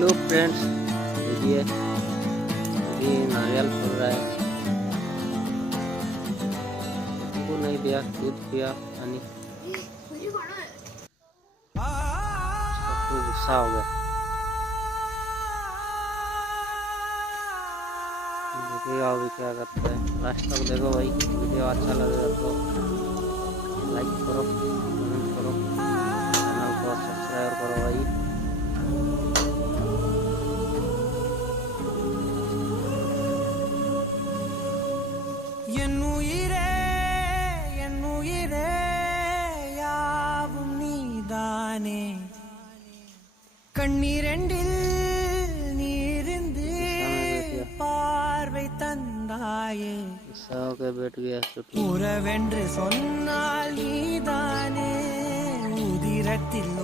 Hello friends, देखिए अभी नारियल फल रहा है। को नहीं दिया, दूध पिया पानी, तो गुस्सा हो गया। देखिएगा अभी क्या करता है। लास्ट तक देखो भाई, वीडियो अच्छा लगेगा तो लाइक करो, कमेंट करो, चैनल को सब्सक्राइब करो भाई। கண்ணீரண்டில் நீரிந்து பார்வை தந்தாயே बैठ गया உறவென்று சொன்னால் நீதானே உதிரத்தில்